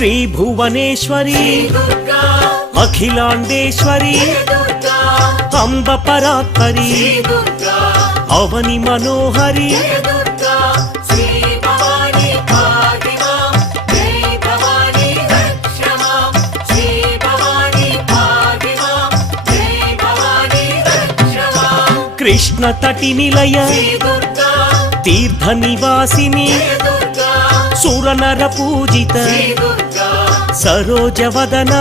శ్రీ భువనేశ్వరి అఖిలాండేశ్వరి అంబ పరాత్పరి అవని మనోహరి కృష్ణ తటి నిలయ తీర్థ నివాసిని సురనర పూజిత సరోజవదన